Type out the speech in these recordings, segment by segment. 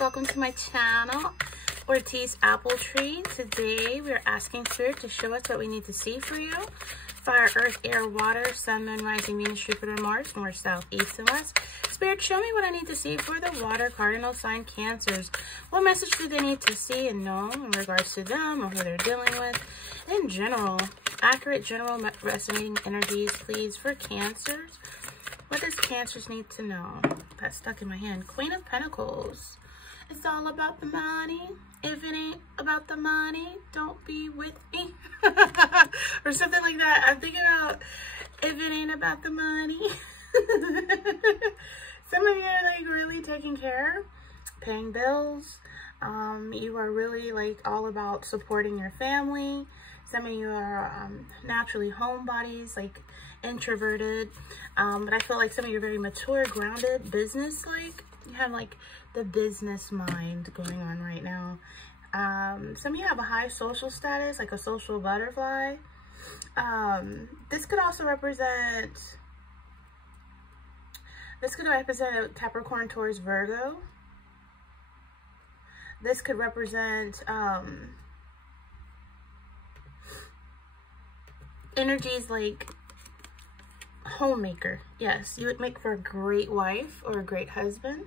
welcome to my channel, Ortiz Apple Tree. Today we are asking Spirit to show us what we need to see for you. Fire, earth, air, water, sun, moon, rising, Venus, Jupiter, Mars, north, south, east, and west. Spirit, show me what I need to see for the water cardinal sign Cancers. What message do they need to see and know in regards to them or who they're dealing with? In general, accurate, general, resonating energies, please, for Cancers. What does Cancers need to know? That's stuck in my hand. Queen of Pentacles. It's all about the money. If it ain't about the money, don't be with me. Or something like that. I'm thinking about if it ain't about the money. Some of you are like really taking care, paying bills. You are really like all about supporting your family. Some of you are naturally homebodies, like introverted. But I feel like some of you are very mature, grounded, business-like. You have like the business mind going on right now. Some of you have a high social status, like a social butterfly. This could also represent, a Capricorn, Taurus, Virgo. This could represent energies like homemaker. Yes, you would make for a great wife or a great husband.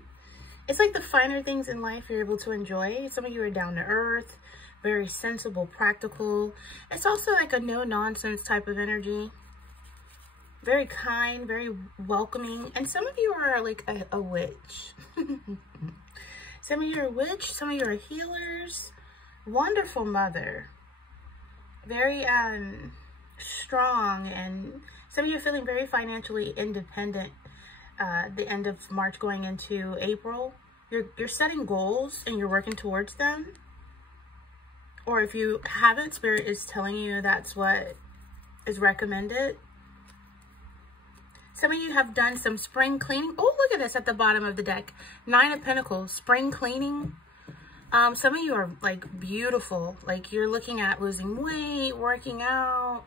It's like the finer things in life you're able to enjoy. Some of you are down to earth, very sensible, practical. It's also like a no-nonsense type of energy. Very kind, very welcoming. And some of you are like a witch. Some of you are a witch. Some of you are healers. Wonderful mother. Very strong, and some of you are feeling very financially independent the end of March going into April. You're setting goals and you're working towards them. Or if you haven't, Spirit is telling you that's what is recommended. Some of you have done some spring cleaning. Oh, look at this at the bottom of the deck. 9 of Pentacles, spring cleaning. Some of you are like beautiful. Like you're looking at losing weight, working out.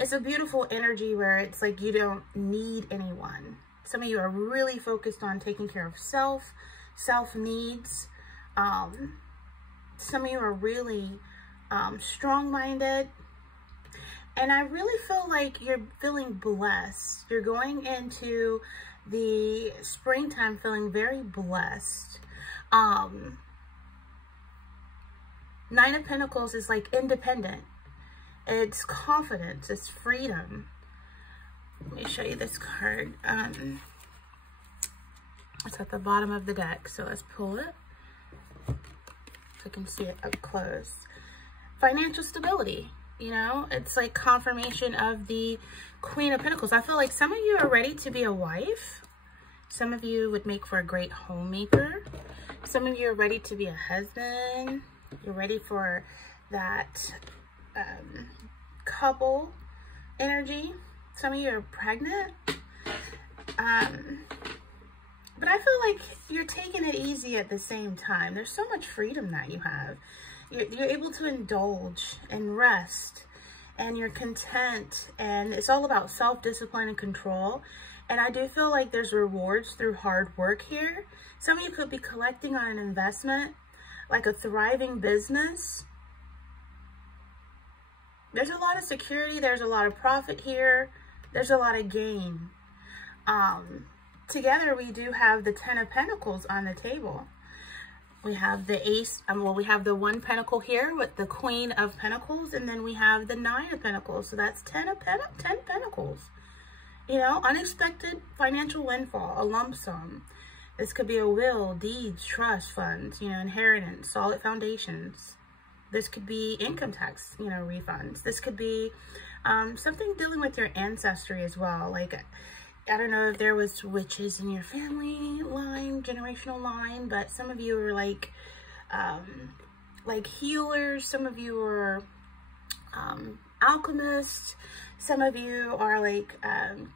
It's a beautiful energy where it's like you don't need anyone. Some of you are really focused on taking care of self needs. Some of you are really strong-minded. And I really feel like you're feeling blessed. You're going into the springtime feeling very blessed. 9 of Pentacles is like independent. It's confidence. It's freedom. Let me show you this card. It's at the bottom of the deck. So let's pull it so you can see it up close. Financial stability. You know, it's like confirmation of the Queen of Pentacles. I feel like some of you are ready to be a wife. Some of you would make for a great homemaker. Some of you are ready to be a husband. You're ready for that couple energy. Some of you are pregnant. But I feel like you're taking it easy at the same time. There's so much freedom that you have. You're able to indulge and rest, and you're content, and it's all about self-discipline and control. And I do feel like there's rewards through hard work here. Some of you could be collecting on an investment, like a thriving business. There's a lot of security. There's a lot of profit here. There's a lot of gain. Together, we do have the 10 of Pentacles on the table. We have the Ace, well, we have the 1 Pentacle here with the Queen of Pentacles, and then we have the 9 of Pentacles. So that's 10 Pentacles. You know, unexpected financial windfall, a lump sum. This could be a will, deeds, trust funds, you know, inheritance, solid foundations. This could be income tax, you know, refunds. This could be something dealing with your ancestry as well. Like, I don't know if there was witches in your family line, generational line, but some of you are like healers. Some of you are alchemists. Some of you are like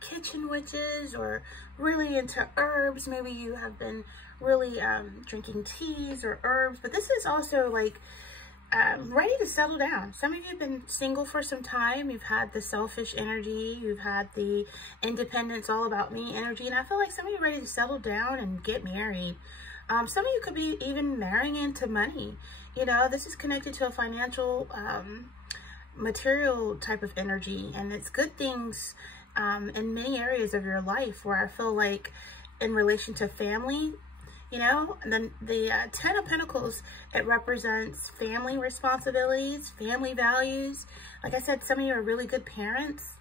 kitchen witches or really into herbs. Maybe you have been really drinking teas or herbs. But this is also like ready to settle down. Some of you have been single for some time. You've had the selfish energy. You've had the independence, all about me energy. And I feel like some of you are ready to settle down and get married. Some of you could be even marrying into money. You know, this is connected to a financial, material type of energy. And it's good things in many areas of your life, where I feel like in relation to family, you know, and then the 10 of Pentacles, it represents family responsibilities, family values. Like I said, some of you are really good parents.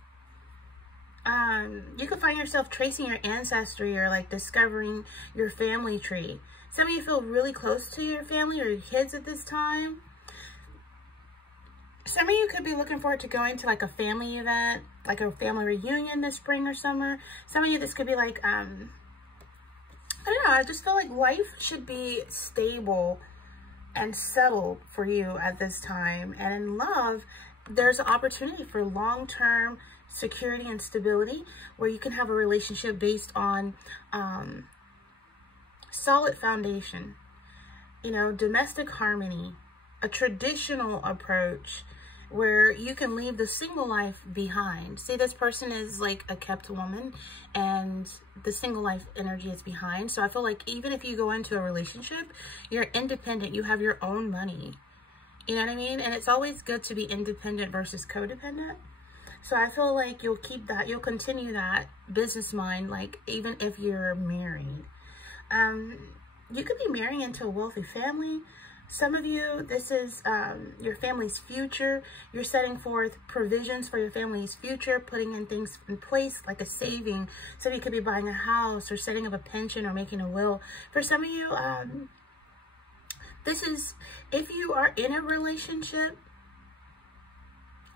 You could find yourself tracing your ancestry, or like discovering your family tree. Some of you feel really close to your family or your kids at this time. Some of you could be looking forward to going to like a family event, like a family reunion this spring or summer. Some of you, this could be like, I don't know, I just feel like life should be stable and settled for you at this time. And in love, there's an opportunity for long-term security and stability, where you can have a relationship based on solid foundation, you know, domestic harmony, a traditional approach where you can leave the single life behind. See, this person is like a kept woman, and the single life energy is behind. So I feel like even if you go into a relationship, you're independent, you have your own money. You know what I mean? And it's always good to be independent versus codependent. So I feel like you'll keep that, you'll continue that business mind, like even if you're married. You could be marrying into a wealthy family. Some of you, this is your family's future. You're setting forth provisions for your family's future, putting in things in place like a saving. Some of you could be buying a house or setting up a pension or making a will. For some of you, this is, if you are in a relationship,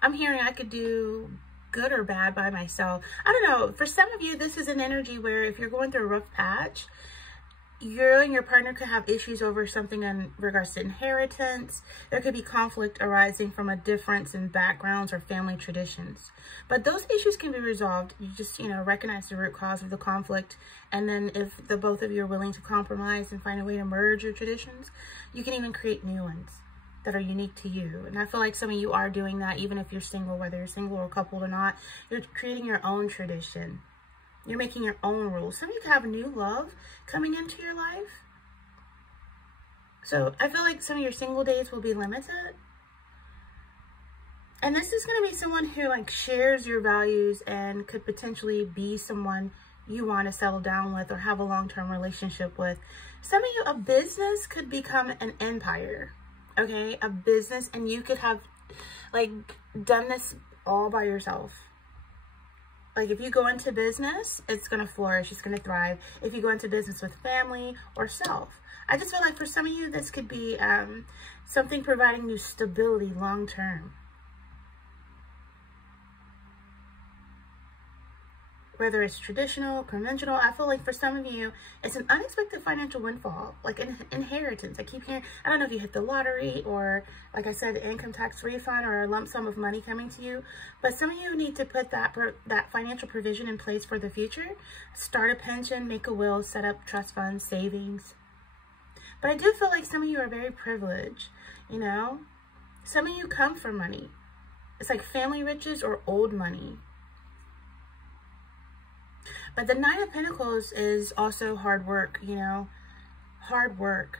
I'm hearing I could do good or bad by myself. I don't know. For some of you, this is an energy where if you're going through a rough patch, you and your partner could have issues over something in regards to inheritance. There could be conflict arising from a difference in backgrounds or family traditions. But those issues can be resolved. You just, you know, recognize the root cause of the conflict. And then if the both of you are willing to compromise and find a way to merge your traditions, you can even create new ones that are unique to you. And I feel like some of you are doing that, even if you're single, whether you're single or coupled or not. You're creating your own tradition. You're making your own rules. Some of you could have new love coming into your life. So I feel like some of your single days will be limited. And this is going to be someone who like shares your values and could potentially be someone you want to settle down with or have a long-term relationship with. Some of you, a business could become an empire. Okay, a business, and you could have like done this all by yourself. Like if you go into business, it's going to flourish, it's going to thrive. If you go into business with family or self. I just feel like for some of you, this could be something providing you stability long term. Whether it's traditional, conventional, I feel like for some of you, it's an unexpected financial windfall, like an inheritance. I keep hearing, I don't know if you hit the lottery or, like I said, income tax refund or a lump sum of money coming to you. But some of you need to put that financial provision in place for the future. Start a pension, make a will, set up trust funds, savings. But I do feel like some of you are very privileged, you know? Some of you come from money. It's like family riches or old money. But the Nine of Pentacles is also hard work, you know, hard work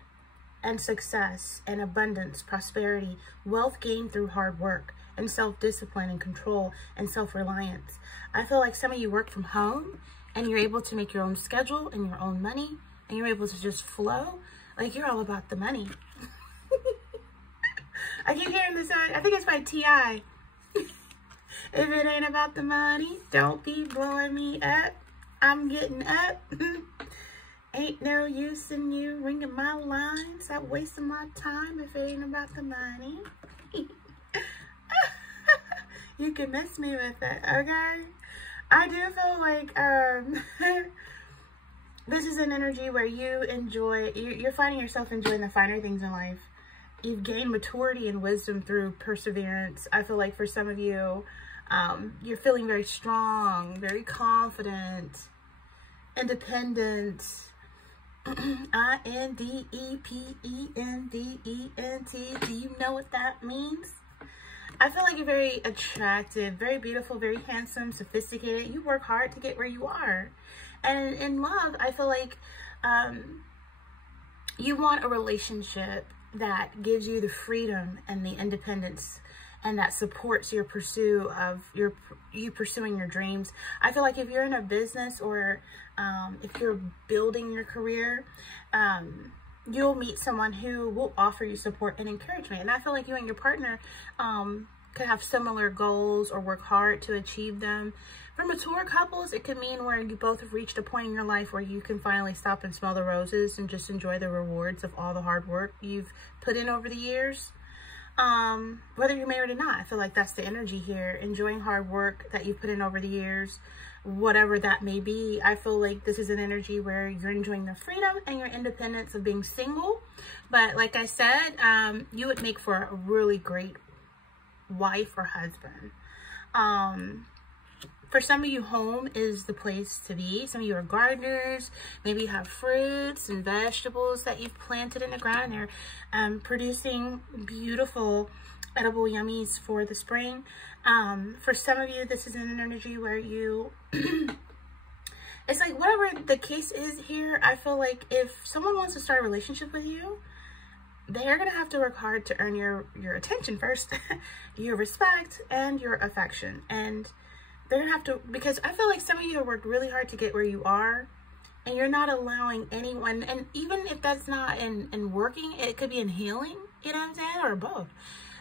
and success and abundance, prosperity, wealth gained through hard work and self-discipline and control and self-reliance. I feel like some of you work from home and you're able to make your own schedule and your own money and you're able to just flow. Like you're all about the money. I keep hearing this, I think it's by T.I. If it ain't about the money, don't be blowing me up. I'm getting up. Ain't no use in you ringing my line. Stop wasting my time if it ain't about the money. You can miss me with it, okay? I do feel like this is an energy where you enjoy, you're finding yourself enjoying the finer things in life. You've gained maturity and wisdom through perseverance. I feel like for some of you, you're feeling very strong, very confident, independent, Independent. Do you know what that means? I feel like you're very attractive, very beautiful, very handsome, sophisticated. You work hard to get where you are. And in love, I feel like you want a relationship that gives you the freedom and the independence and that supports your pursuit of you pursuing your dreams. I feel like if you're in a business or if you're building your career, you'll meet someone who will offer you support and encouragement. And I feel like you and your partner could have similar goals or work hard to achieve them. For mature couples, it could mean where you both have reached a point in your life where you can finally stop and smell the roses and just enjoy the rewards of all the hard work you've put in over the years. Whether you're married or not, I feel like that's the energy here. Enjoying hard work that you've put in over the years, whatever that may be. I feel like this is an energy where you're enjoying the freedom and your independence of being single. But like I said, you would make for a really great wife or husband. For some of you, home is the place to be. Some of you are gardeners. Maybe you have fruits and vegetables that you've planted in the ground. They're producing beautiful edible yummies for the spring. For some of you, this is an energy where you it's like whatever the case is here, I feel like if someone wants to start a relationship with you, they're gonna have to work hard to earn your attention first, your respect and your affection. And they're gonna have to, because I feel like some of you have worked really hard to get where you are, and you're not allowing anyone, and even if that's not in working, it could be in healing, you know what I'm saying, or both.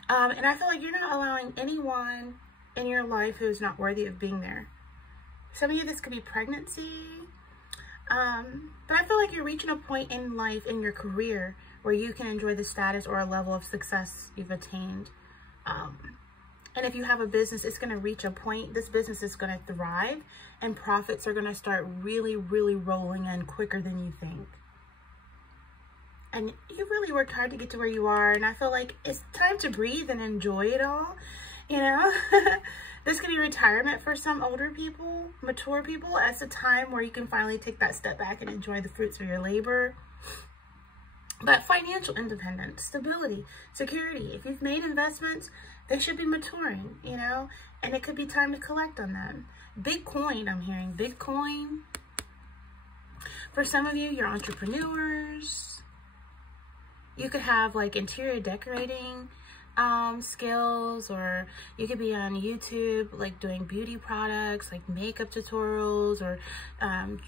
And I feel like you're not allowing anyone in your life who's not worthy of being there. Some of you, this could be pregnancy. But I feel like you're reaching a point in life, in your career, where you can enjoy the status or a level of success you've attained. And if you have a business, it's going to reach a point, this business is going to thrive, and profits are going to start really, really rolling in quicker than you think. And you really worked hard to get to where you are, and I feel like it's time to breathe and enjoy it all, you know? This could be retirement for some older people, mature people. It's a time where you can finally take that step back and enjoy the fruits of your labor. But financial independence, stability, security. If you've made investments, they should be maturing, you know? And it could be time to collect on them. Bitcoin, I'm hearing Bitcoin. For some of you, you're entrepreneurs. You could have like interior decorating skills, or you could be on YouTube like doing beauty products, like makeup tutorials, or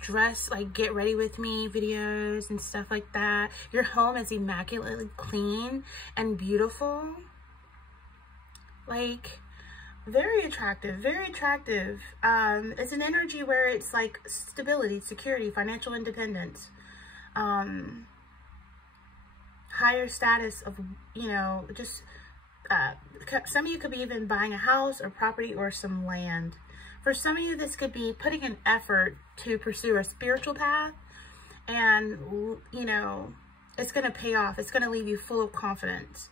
dress, like get ready with me videos and stuff like that. Your home is immaculately clean and beautiful, like very attractive, very attractive. It's an energy where it's like stability, security, financial independence, higher status of, you know, just some of you could be even buying a house or property or some land. For some of you, this could be putting an effort to pursue a spiritual path, and, you know, it's going to pay off. It's going to leave you full of confidence.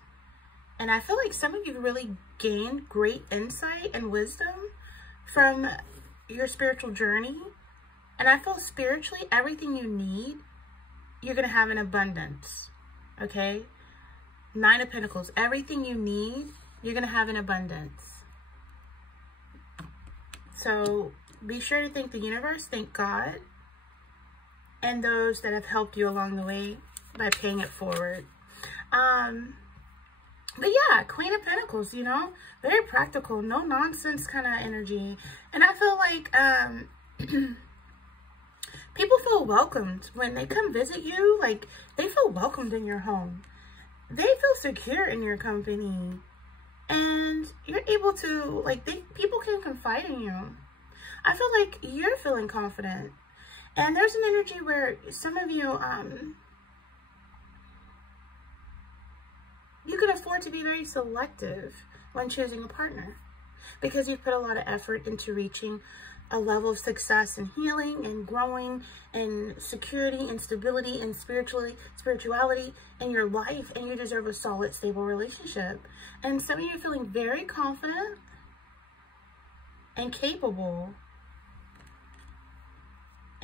And I feel like some of you really gained great insight and wisdom from your spiritual journey. And I feel spiritually, everything you need, you're going to have in abundance. Okay? 9 of Pentacles. Everything you need, you're going to have in abundance. So be sure to thank the universe, thank God, and those that have helped you along the way by paying it forward. But yeah, Queen of Pentacles, you know, very practical, no nonsense kind of energy. And I feel like people feel welcomed when they come visit you. Like, they feel welcomed in your home. They feel secure in your company. And you're able to, like, people can confide in you. I feel like you're feeling confident. And there's an energy where some of you, you can afford to be very selective when choosing a partner, because you've put a lot of effort into reaching a level of success and healing and growing and security and stability and spirituality in your life, and you deserve a solid, stable relationship. And some of you are feeling very confident and capable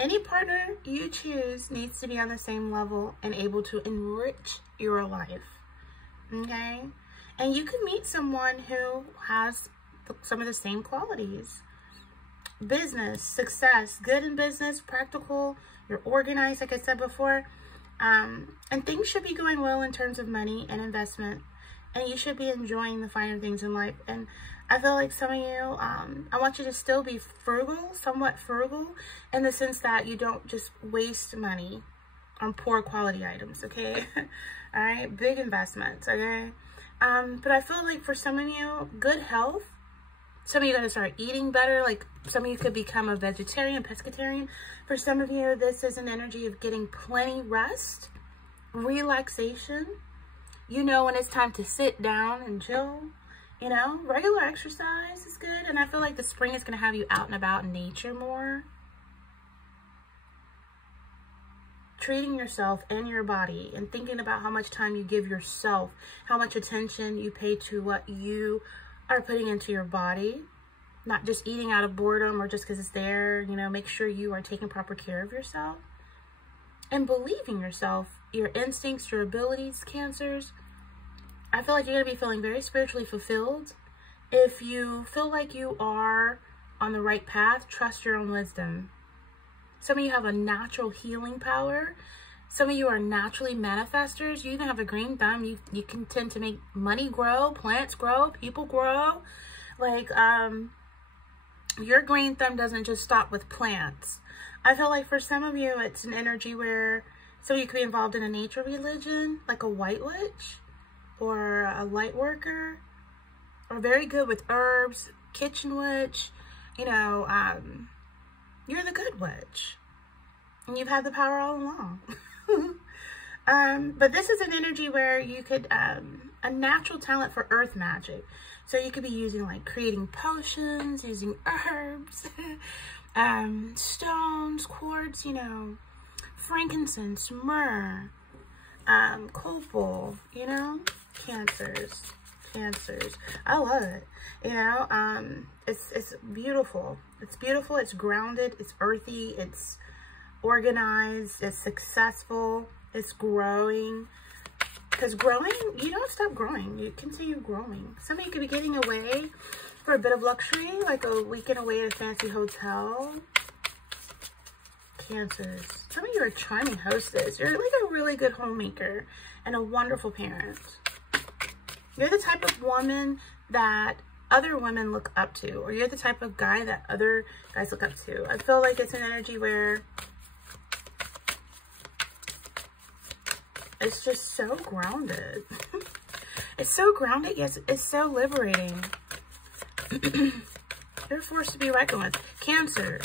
Any partner you choose needs to be on the same level and able to enrich your life, okay? And you can meet someone who has some of the same qualities. Business, success, good in business, practical, you're organized, like I said before. And things should be going well in terms of money and investment. And you should be enjoying the finer things in life. And I feel like some of you, I want you to still be frugal, somewhat frugal, in the sense that you don't just waste money on poor quality items, okay? All right, big investments, okay? But I feel like for some of you, good health, some of you got to start eating better. Like some of you could become a vegetarian, pescatarian. For some of you, this is an energy of getting plenty rest, relaxation. You know when it's time to sit down and chill. You know, regular exercise is good. And I feel like the spring is going to have you out and about in nature more. Treating yourself and your body and thinking about how much time you give yourself, how much attention you pay to what you are putting into your body, not just eating out of boredom or just because it's there. You know, make sure you are taking proper care of yourself and believing yourself, your instincts, your abilities, Cancers. I feel like you're going to be feeling very spiritually fulfilled. If you feel like you are on the right path, trust your own wisdom. Some of you have a natural healing power. Some of you are naturally manifestors. You even have a green thumb. You can tend to make money grow, plants grow, people grow. Like, your green thumb doesn't just stop with plants. I feel like for some of you, it's an energy where some of you could be involved in a nature religion, like a white witch or a light worker, or very good with herbs, kitchen witch. You know, you're the good witch. And you've had the power all along. But this is an energy where you could, a natural talent for earth magic. So you could be using like creating potions, using herbs, stones, quartz, you know, frankincense, myrrh, copal, you know, Cancers. I love it. You know, it's beautiful. It's beautiful. It's grounded. It's earthy. It's organized. It's successful. It's growing. Because growing, you don't stop growing. You continue growing. Some of you could be getting away for a bit of luxury, like a weekend away at a fancy hotel. Cancers. Some of you are a charming hostess. You're like a really good homemaker and a wonderful parent. You're the type of woman that other women look up to, or you're the type of guy that other guys look up to. I feel like it's an energy where it's just so grounded. It's so grounded, yes, it's so liberating. You're a force to be reckoned with. Cancer.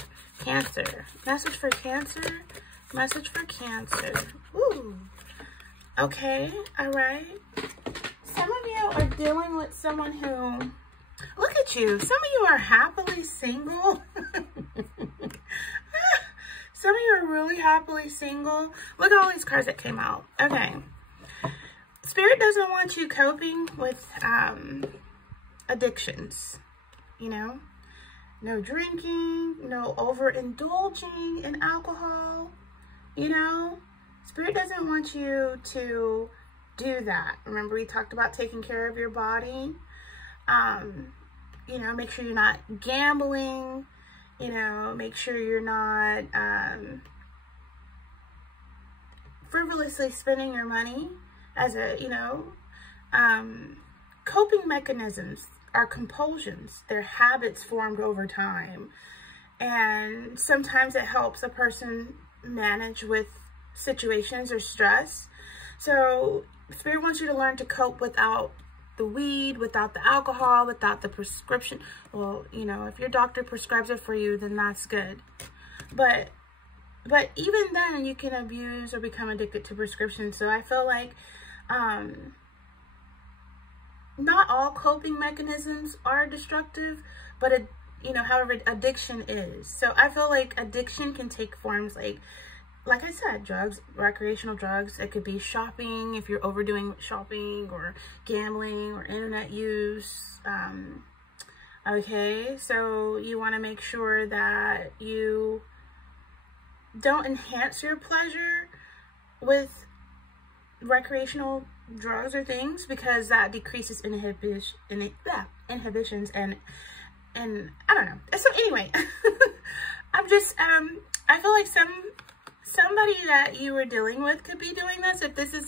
Message for Cancer. Message for Cancer. Ooh. Okay, all right. Some of you are dealing with someone who, look at you. Some of you are happily single. Some of you are really happily single. Look at all these cards that came out. Okay. Spirit doesn't want you coping with addictions. You know? No drinking. No overindulging in alcohol. You know? Spirit doesn't want you to do that. Remember, we talked about taking care of your body. You know, make sure you're not gambling. You know, make sure you're not frivolously spending your money as a, you know, coping mechanisms are compulsions. They're habits formed over time. And sometimes it helps a person manage with situations or stress. So Spirit wants you to learn to cope without the weed, without the alcohol, without the prescription. Well, you know, if your doctor prescribes it for you, then that's good. But even then, you can abuse or become addicted to prescriptions. So I feel like not all coping mechanisms are destructive, but you know, however, addiction is. So I feel like addiction can take forms like I said, drugs, recreational drugs. It could be shopping, if you're overdoing shopping, or gambling, or internet use. Okay, so you want to make sure that you don't enhance your pleasure with recreational drugs or things, because that decreases inhibitions and I don't know. So anyway, I'm just I feel like somebody that you were dealing with could be doing this.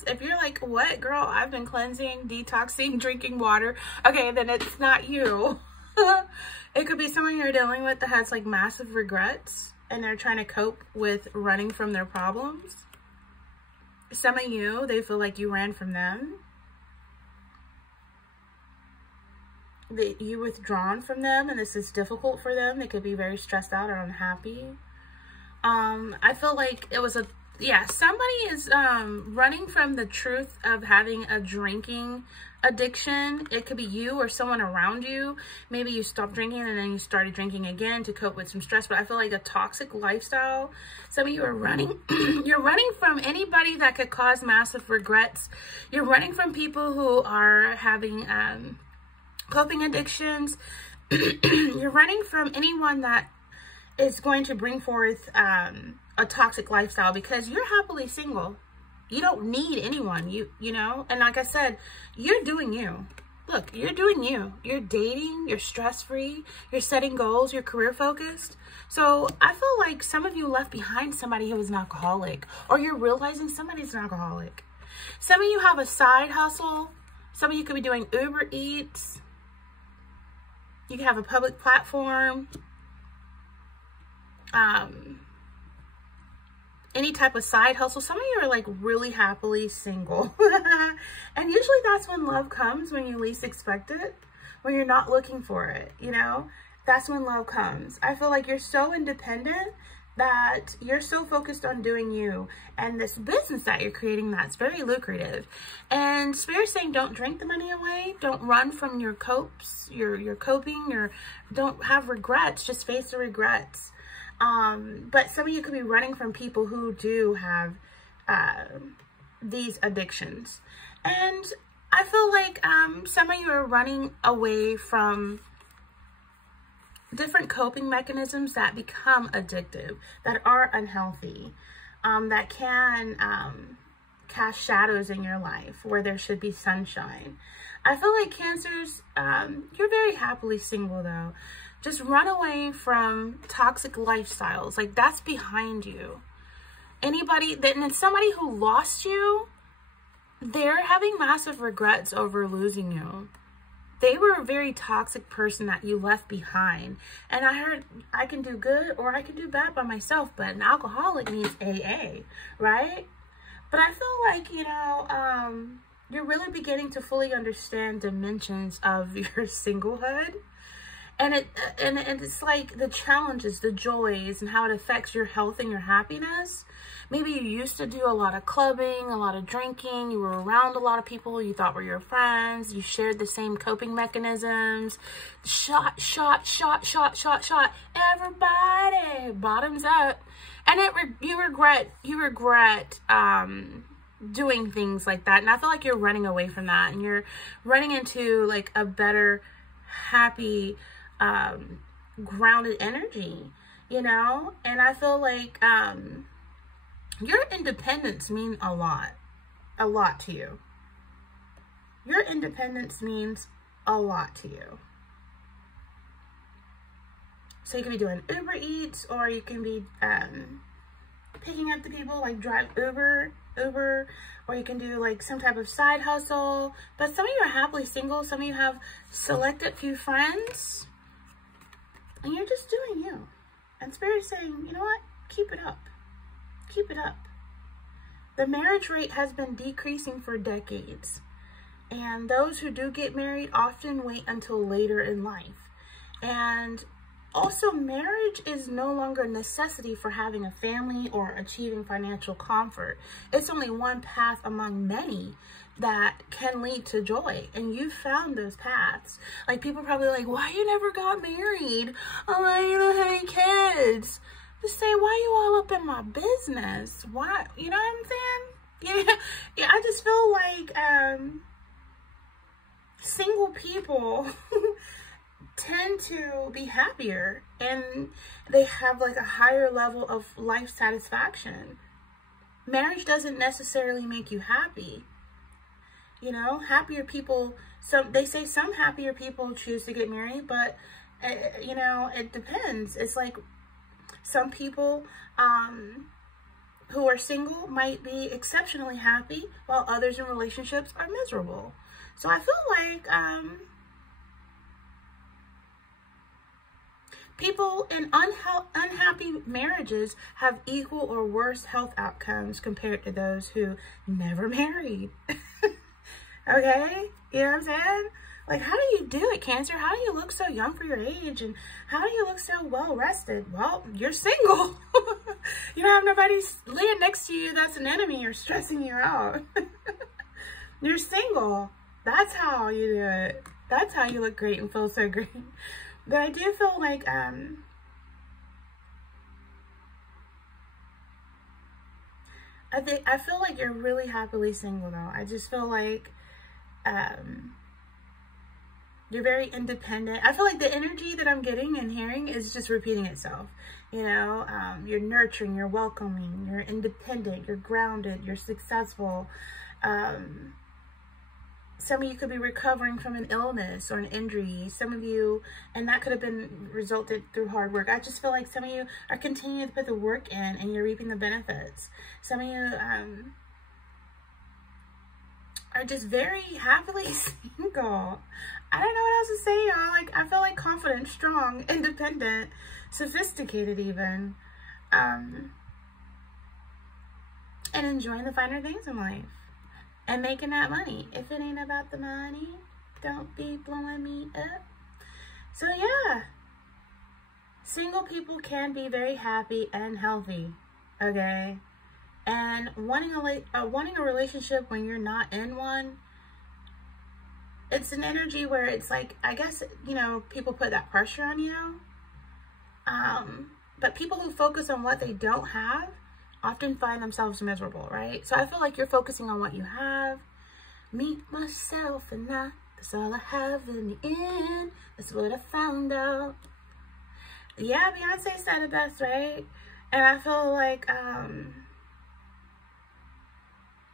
If you're like, what, girl, I've been cleansing, detoxing, drinking water, okay, then it's not you. It could be someone you're dealing with that has like massive regrets and they're trying to cope with running from their problems. Some of you, they feel like you ran from them. That you withdrawn from them and this is difficult for them. They could be very stressed out or unhappy. I feel like it was somebody is running from the truth of having a drinking addiction. It could be you or someone around you. Maybe you stopped drinking and then you started drinking again to cope with some stress, but I feel like a toxic lifestyle. Some of you are running. You're running from anybody that could cause massive regrets. You're running from people who are having coping addictions. You're running from anyone that is going to bring forth a toxic lifestyle, because you're happily single. You don't need anyone, you know? And like I said, you're doing you. Look, you're doing you. You're dating, you're stress-free, you're setting goals, you're career-focused. So I feel like some of you left behind somebody who was an alcoholic, or you're realizing somebody's an alcoholic. Some of you have a side hustle. Some of you could be doing Uber Eats. You can have a public platform. Any type of side hustle. Some of you are like really happily single. And usually that's when love comes, when you least expect it, when you're not looking for it, you know? That's when love comes. I feel like you're so independent that you're so focused on doing you and this business that you're creating that's very lucrative. And Spirit's saying don't drink the money away. Don't run from your copes, your coping, don't have regrets. Just face the regrets. But some of you could be running from people who do have these addictions. And I feel like some of you are running away from different coping mechanisms that become addictive, that are unhealthy, that can cast shadows in your life where there should be sunshine. I feel like Cancers, you're very happily single though. Just run away from toxic lifestyles. Like, that's behind you. Anybody, then somebody who lost you, they're having massive regrets over losing you. They were a very toxic person that you left behind. And I heard I can do good or I can do bad by myself, but an alcoholic needs AA, right? But I feel like, you know, you're really beginning to fully understand dimensions of your singlehood. And it's like the challenges, the joys, and how it affects your health and your happiness. Maybe you used to do a lot of clubbing, a lot of drinking. You were around a lot of people you thought were your friends. You shared the same coping mechanisms. Shot. Everybody, bottoms up. And you regret doing things like that. And I feel like you're running away from that. And you're running into like a better, happy, grounded energy, you know? And I feel like your independence means a lot to you. Your independence means a lot to you. So you can be doing Uber Eats, or you can be picking up the people, like drive Uber, or you can do like some type of side hustle. But some of you are happily single. Some of you have selected few friends. And you're just doing you. And Spirit's saying, you know what? Keep it up. Keep it up. The marriage rate has been decreasing for decades. And those who do get married often wait until later in life. And also, marriage is no longer a necessity for having a family or achieving financial comfort. It's only one path among many that can lead to joy, and you found those paths. Like, people are probably like, why you never got married? Oh, I don't have any kids. Just say, why you all up in my business? Why, you know what I'm saying? Yeah, I just feel like single people tend to be happier and they have like a higher level of life satisfaction. Marriage doesn't necessarily make you happy. You know, happier people, they say some happier people choose to get married, but you know, it depends. It's like some people who are single might be exceptionally happy while others in relationships are miserable. So I feel like people in unhappy marriages have equal or worse health outcomes compared to those who never married. Okay? You know what I'm saying? Like, how do you do it, Cancer? How do you look so young for your age? And how do you look so well rested? Well, you're single. You don't have nobody laying next to you that's an enemy or stressing you out. You're single. That's how you do it. That's how you look great and feel so great. But I do feel like, I feel like you're really happily single though. I just feel like, you're very independent. I feel like the energy that I'm getting and hearing is just repeating itself. You know, you're nurturing, you're welcoming, you're independent, you're grounded, you're successful. Some of you could be recovering from an illness or an injury. Some of you, and that could have been resulted through hard work. I just feel like some of you are continuing to put the work in and you're reaping the benefits. Some of you are just very happily single. I don't know what else to say, y'all. Like, I feel like confident, strong, independent, sophisticated even, and enjoying the finer things in life and making that money. If it ain't about the money, don't be blowing me up. So yeah, single people can be very happy and healthy, okay? And wanting a relationship when you're not in one, it's an energy where it's like, I guess, you know, people put that pressure on you. But people who focus on what they don't have often find themselves miserable, right? So I feel like you're focusing on what you have. Meet myself and I, that's all I have in the end. That's what I found out. Yeah, Beyonce said it best, right? And I feel like,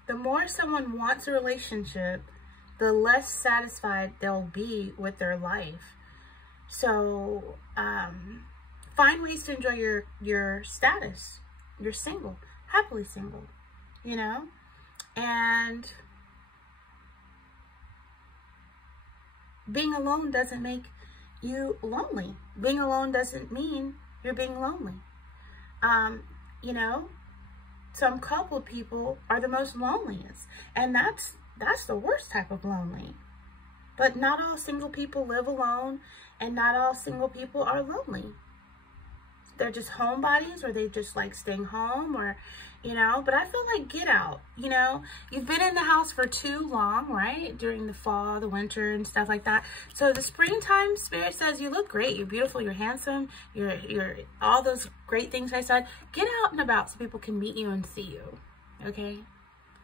the more someone wants a relationship, the less satisfied they'll be with their life. So, find ways to enjoy your status. You're single, happily single, you know? And being alone doesn't make you lonely. Being alone doesn't mean you're being lonely. You know? Some coupled people are the most loneliest, and that's the worst type of lonely. But not all single people live alone, and not all single people are lonely. They're just homebodies, or they just like staying home, or, you know, but I feel like get out, you know. You've been in the house for too long, right? During the fall, the winter, and stuff like that. So the springtime spirit says you look great, you're beautiful, you're handsome, you're all those great things I said. Get out and about so people can meet you and see you, okay?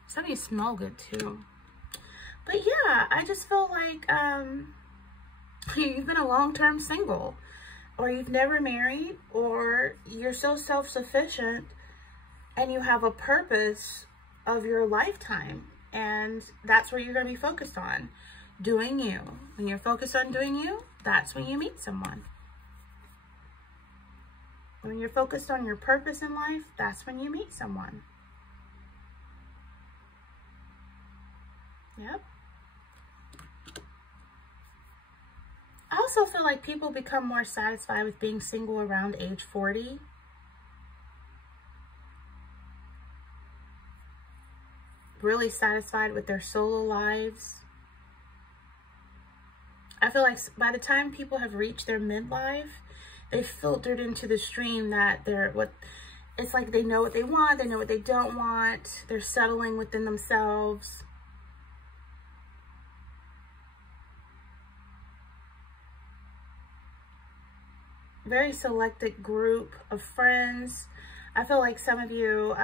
Some of you smell good too. But yeah, I just feel like you've been a long-term single, or you've never married, or you're so self-sufficient and you have a purpose of your lifetime, and that's where you're going to be focused on, doing you. When you're focused on doing you, that's when you meet someone. When you're focused on your purpose in life, that's when you meet someone. Yep. I also feel like people become more satisfied with being single around age 40. Really satisfied with their solo lives. I feel like by the time people have reached their midlife, they've filtered into the stream that it's like they know what they want, they know what they don't want, they're settling within themselves. Very selected group of friends. I feel like some of you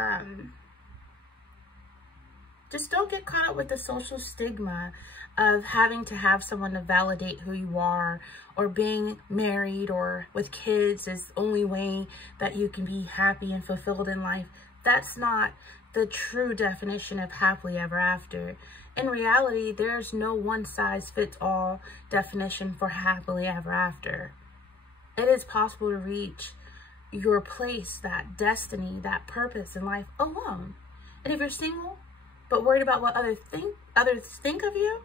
Just don't get caught up with the social stigma of having to have someone to validate who you are, or being married or with kids is the only way that you can be happy and fulfilled in life. That's not the true definition of happily ever after. In reality, there's no one size fits all definition for happily ever after. It is possible to reach your place, that destiny, that purpose in life alone. And if you're single, but worried about what others think of you,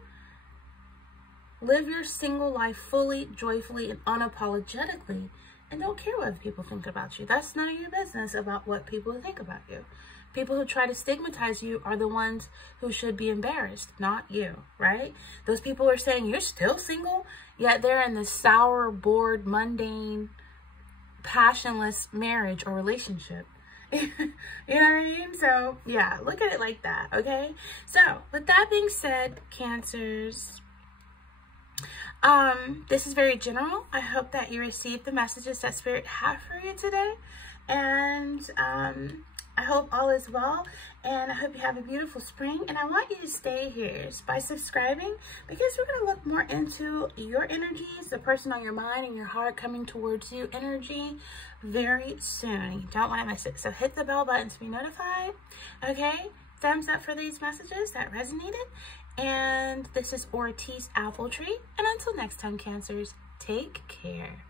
live your single life fully, joyfully, and unapologetically, and don't care what other people think about you. That's none of your business about what people think about you. People who try to stigmatize you are the ones who should be embarrassed, not you, right? Those people are saying you're still single, yet they're in this sour, bored, mundane, passionless marriage or relationship. You know what I mean? So yeah, look at it like that, okay? So with that being said, Cancers, this is very general. I hope that you received the messages that Spirit had for you today, and I hope all is well, and I hope you have a beautiful spring. And I want you to stay here by subscribing, because we're going to look more into your energies, the person on your mind and your heart coming towards you energy very soon. You don't want to miss it. So hit the bell button to be notified. Okay, thumbs up for these messages that resonated. And this is Ortiz Appletree. And until next time, Cancers, take care.